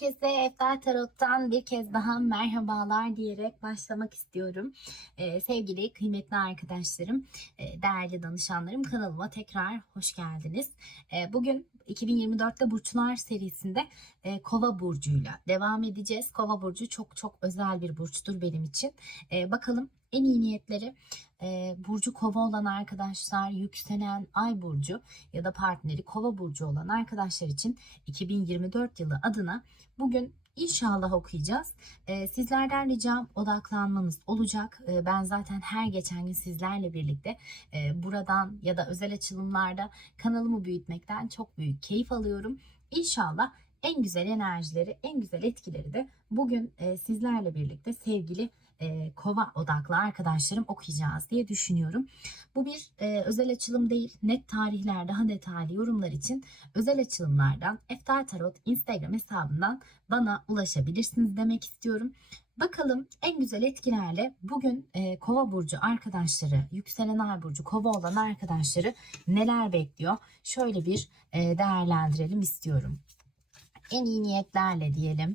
Herkese Eftar Tarot'tan bir kez daha merhabalar diyerek başlamak istiyorum. Ee, sevgili kıymetli arkadaşlarım, e, değerli danışanlarım kanalıma tekrar hoş geldiniz. E, bugün 2024'te Burçlar serisinde e, Kova burcuyla devam edeceğiz. Kova burcu çok çok özel bir burçtur benim için. E, bakalım en iyi niyetleri e, burcu kova olan arkadaşlar, yükselen ay burcu ya da partneri kova burcu olan arkadaşlar için 2024 yılı adına bugün inşallah okuyacağız. E, sizlerden ricam odaklanmanız olacak. E, ben zaten her geçen gün sizlerle birlikte e, buradan ya da özel açılımlarda kanalımı büyütmekten çok büyük keyif alıyorum. İnşallah en güzel enerjileri, en güzel etkileri de bugün e, sizlerle birlikte sevgili e, kova odaklı arkadaşlarım okuyacağız diye düşünüyorum. Bu bir e, özel açılım değil. Net tarihler daha detaylı yorumlar için özel açılımlardan Eftar Tarot Instagram hesabından bana ulaşabilirsiniz demek istiyorum. Bakalım en güzel etkilerle bugün e, kova burcu arkadaşları, yükselen ay burcu kova olan arkadaşları neler bekliyor? Şöyle bir e, değerlendirelim istiyorum. En iyi niyetlerle diyelim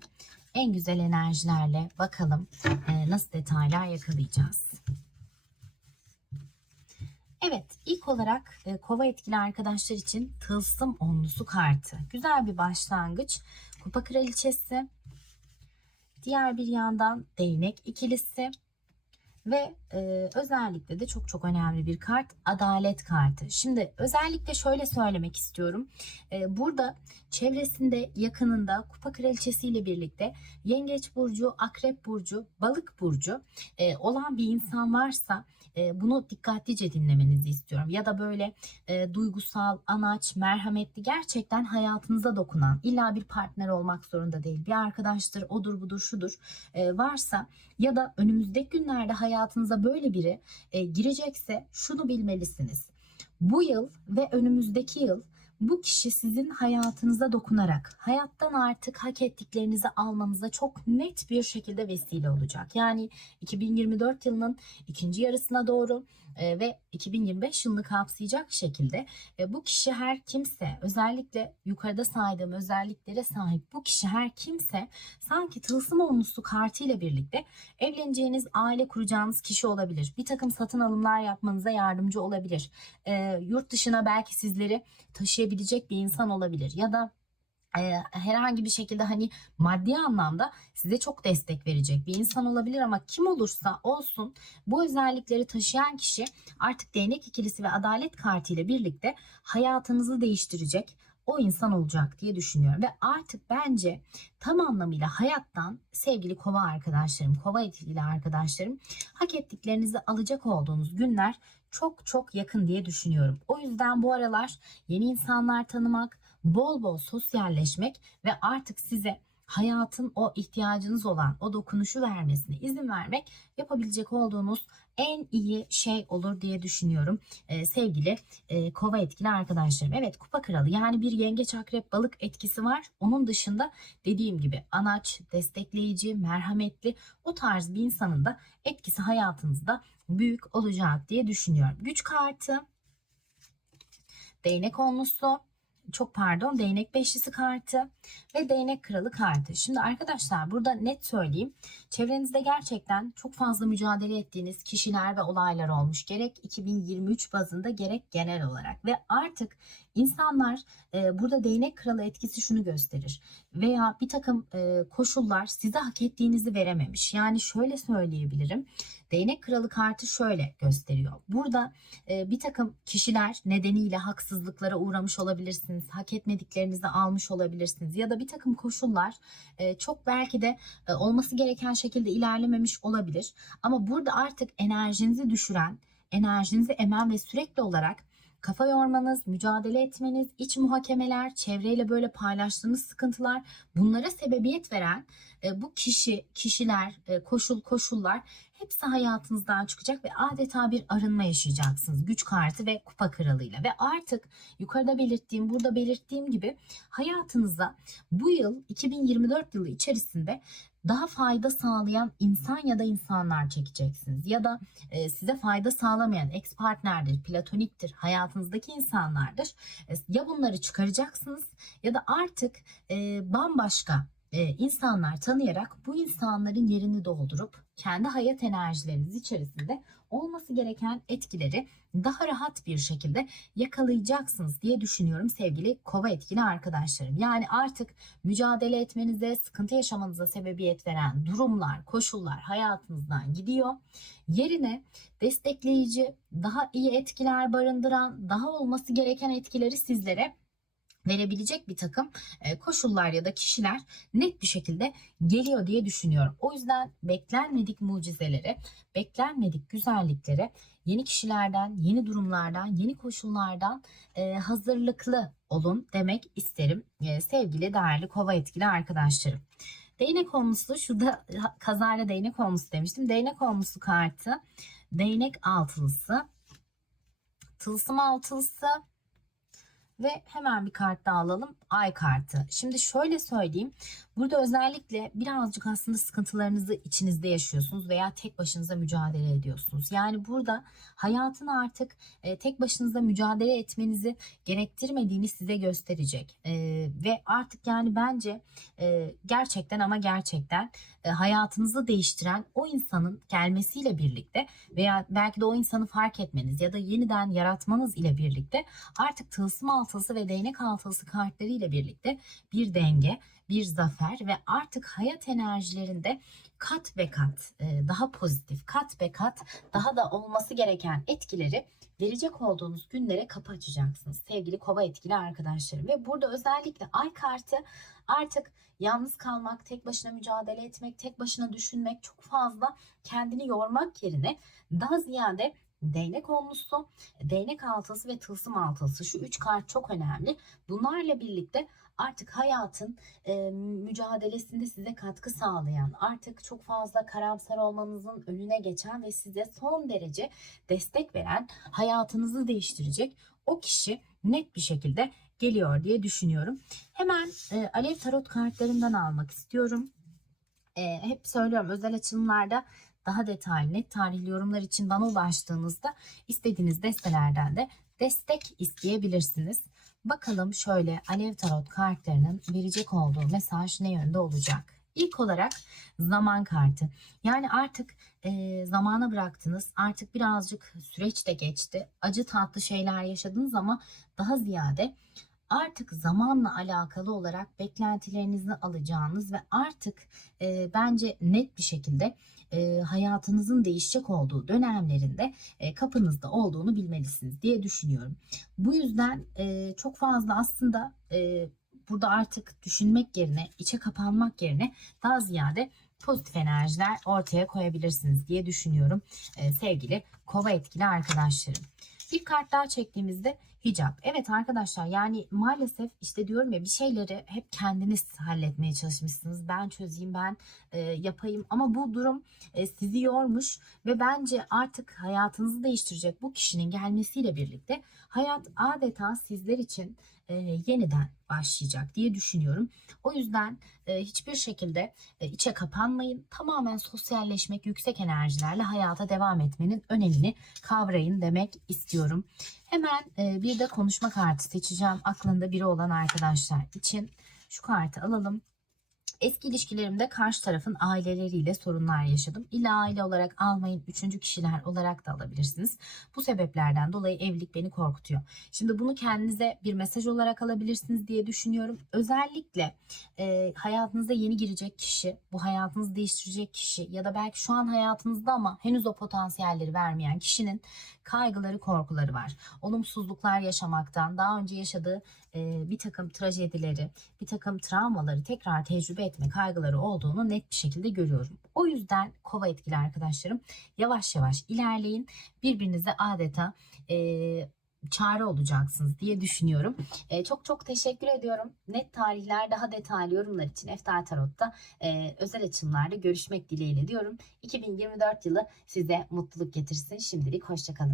en güzel enerjilerle bakalım e, nasıl detaylar yakalayacağız. Evet ilk olarak e, kova etkili arkadaşlar için tılsım onlusu kartı. Güzel bir başlangıç. Kupa kraliçesi. Diğer bir yandan değnek ikilisi. Ve e, özellikle de çok çok önemli bir kart adalet kartı. Şimdi özellikle şöyle söylemek istiyorum. E, burada çevresinde yakınında kupa kraliçesi ile birlikte yengeç burcu, akrep burcu, balık burcu e, olan bir insan varsa e, bunu dikkatlice dinlemenizi istiyorum. Ya da böyle e, duygusal, anaç, merhametli gerçekten hayatınıza dokunan illa bir partner olmak zorunda değil. Bir arkadaştır, odur budur şudur e, varsa ya da önümüzdeki günlerde hayatınıza böyle biri e, girecekse şunu bilmelisiniz. Bu yıl ve önümüzdeki yıl bu kişi sizin hayatınıza dokunarak hayattan artık hak ettiklerinizi almanıza çok net bir şekilde vesile olacak. Yani 2024 yılının ikinci yarısına doğru e, ve 2025 yılını kapsayacak şekilde e, bu kişi her kimse özellikle yukarıda saydığım özelliklere sahip bu kişi her kimse sanki tılsım onlusu kartıyla birlikte evleneceğiniz aile kuracağınız kişi olabilir. Bir takım satın alımlar yapmanıza yardımcı olabilir. E, yurt dışına belki sizleri taşıyabilecek bir insan olabilir ya da herhangi bir şekilde hani maddi anlamda size çok destek verecek bir insan olabilir ama kim olursa olsun bu özellikleri taşıyan kişi artık değnek ikilisi ve adalet kartı ile birlikte hayatınızı değiştirecek o insan olacak diye düşünüyorum ve artık bence tam anlamıyla hayattan sevgili kova arkadaşlarım, kova etkili arkadaşlarım hak ettiklerinizi alacak olduğunuz günler çok çok yakın diye düşünüyorum. O yüzden bu aralar yeni insanlar tanımak, bol bol sosyalleşmek ve artık size hayatın o ihtiyacınız olan o dokunuşu vermesine izin vermek yapabilecek olduğunuz en iyi şey olur diye düşünüyorum ee, sevgili e, kova etkili arkadaşlarım. Evet kupa kralı yani bir yengeç akrep balık etkisi var. Onun dışında dediğim gibi anaç, destekleyici, merhametli o tarz bir insanın da etkisi hayatınızda büyük olacak diye düşünüyorum. Güç kartı, değnek onlusu, çok pardon değnek beşlisi kartı ve değnek kralı kartı. Şimdi arkadaşlar burada net söyleyeyim. Çevrenizde gerçekten çok fazla mücadele ettiğiniz kişiler ve olaylar olmuş. Gerek 2023 bazında gerek genel olarak ve artık insanlar e, burada değnek kralı etkisi şunu gösterir. Veya bir takım e, koşullar size hak ettiğinizi verememiş. Yani şöyle söyleyebilirim. Değnek kralı kartı şöyle gösteriyor. Burada e, bir takım kişiler nedeniyle haksızlıklara uğramış olabilirsiniz. Hak etmediklerinizi almış olabilirsiniz. Ya da bir takım koşullar e, çok belki de e, olması gereken şekilde ilerlememiş olabilir. Ama burada artık enerjinizi düşüren, enerjinizi emen ve sürekli olarak kafa yormanız, mücadele etmeniz, iç muhakemeler, çevreyle böyle paylaştığınız sıkıntılar bunlara sebebiyet veren e, bu kişi, kişiler, e, koşul, koşullar hepsi hayatınızdan çıkacak ve adeta bir arınma yaşayacaksınız. Güç kartı ve kupa kralıyla ve artık yukarıda belirttiğim, burada belirttiğim gibi hayatınıza bu yıl 2024 yılı içerisinde daha fayda sağlayan insan ya da insanlar çekeceksiniz. Ya da e, size fayda sağlamayan ex partnerdir, platoniktir, hayatınızdaki insanlardır. E, ya bunları çıkaracaksınız ya da artık e, bambaşka e, insanlar tanıyarak bu insanların yerini doldurup kendi hayat enerjileriniz içerisinde olması gereken etkileri daha rahat bir şekilde yakalayacaksınız diye düşünüyorum sevgili kova etkili arkadaşlarım. Yani artık mücadele etmenize, sıkıntı yaşamanıza sebebiyet veren durumlar, koşullar hayatınızdan gidiyor. Yerine destekleyici, daha iyi etkiler barındıran, daha olması gereken etkileri sizlere verebilecek bir takım e, koşullar ya da kişiler net bir şekilde geliyor diye düşünüyorum. O yüzden beklenmedik mucizelere, beklenmedik güzelliklere yeni kişilerden, yeni durumlardan, yeni koşullardan e, hazırlıklı olun demek isterim e, sevgili değerli kova etkili arkadaşlarım. Değnek olmuşlu, şurada kazayla değnek olmuşlu demiştim. Değnek olmuşlu kartı, değnek altılısı, tılsım altılısı, ve hemen bir kart daha alalım. Ay kartı. Şimdi şöyle söyleyeyim. Burada özellikle birazcık aslında sıkıntılarınızı içinizde yaşıyorsunuz veya tek başınıza mücadele ediyorsunuz. Yani burada hayatın artık e, tek başınıza mücadele etmenizi gerektirmediğini size gösterecek. E, ve artık yani bence e, gerçekten ama gerçekten e, hayatınızı değiştiren o insanın gelmesiyle birlikte veya belki de o insanı fark etmeniz ya da yeniden yaratmanız ile birlikte artık tılsım altılısı ve değnek altılısı kartları ile birlikte bir denge, bir zafer ve artık hayat enerjilerinde kat be kat e, daha pozitif, kat be kat daha da olması gereken etkileri verecek olduğunuz günlere kapı açacaksınız sevgili kova etkili arkadaşlarım. Ve burada özellikle ay kartı artık yalnız kalmak, tek başına mücadele etmek, tek başına düşünmek, çok fazla kendini yormak yerine daha ziyade değnek onlusu, değnek altısı ve tılsım altısı şu üç kart çok önemli. Bunlarla birlikte artık hayatın e, mücadelesinde size katkı sağlayan, artık çok fazla karamsar olmanızın önüne geçen ve size son derece destek veren, hayatınızı değiştirecek o kişi net bir şekilde geliyor diye düşünüyorum. Hemen e, Alev Tarot kartlarından almak istiyorum. E, hep söylüyorum özel açılımlarda daha detaylı net tarihli yorumlar için bana ulaştığınızda istediğiniz destelerden de destek isteyebilirsiniz. Bakalım şöyle Alev Tarot kartlarının verecek olduğu mesaj ne yönde olacak? İlk olarak zaman kartı. Yani artık e, zamana bıraktınız. Artık birazcık süreç de geçti. Acı tatlı şeyler yaşadınız ama daha ziyade artık zamanla alakalı olarak beklentilerinizi alacağınız ve artık e, bence net bir şekilde e, hayatınızın değişecek olduğu dönemlerinde e, kapınızda olduğunu bilmelisiniz diye düşünüyorum. Bu yüzden e, çok fazla aslında e, burada artık düşünmek yerine, içe kapanmak yerine daha ziyade pozitif enerjiler ortaya koyabilirsiniz diye düşünüyorum e, sevgili kova etkili arkadaşlarım. Bir kart daha çektiğimizde hicap. Evet arkadaşlar yani maalesef işte diyorum ya bir şeyleri hep kendiniz halletmeye çalışmışsınız. Ben çözeyim ben e, yapayım ama bu durum e, sizi yormuş ve bence artık hayatınızı değiştirecek bu kişinin gelmesiyle birlikte hayat adeta sizler için e, yeniden başlayacak diye düşünüyorum. O yüzden e, hiçbir şekilde e, içe kapanmayın. Tamamen sosyalleşmek, yüksek enerjilerle hayata devam etmenin önemini kavrayın demek istiyorum. Hemen e, bir de konuşma kartı seçeceğim. Aklında biri olan arkadaşlar için şu kartı alalım. Eski ilişkilerimde karşı tarafın aileleriyle sorunlar yaşadım. İlla aile olarak almayın, üçüncü kişiler olarak da alabilirsiniz. Bu sebeplerden dolayı evlilik beni korkutuyor. Şimdi bunu kendinize bir mesaj olarak alabilirsiniz diye düşünüyorum. Özellikle e, hayatınıza yeni girecek kişi, bu hayatınızı değiştirecek kişi ya da belki şu an hayatınızda ama henüz o potansiyelleri vermeyen kişinin kaygıları, korkuları var. Olumsuzluklar yaşamaktan, daha önce yaşadığı bir takım trajedileri, bir takım travmaları tekrar tecrübe etme kaygıları olduğunu net bir şekilde görüyorum. O yüzden kova etkili arkadaşlarım yavaş yavaş ilerleyin. Birbirinize adeta e, çare olacaksınız diye düşünüyorum. E, çok çok teşekkür ediyorum. Net tarihler daha detaylı yorumlar için Eftar Tarot'ta e, özel açımlarda görüşmek dileğiyle diyorum. 2024 yılı size mutluluk getirsin. Şimdilik hoşçakalın.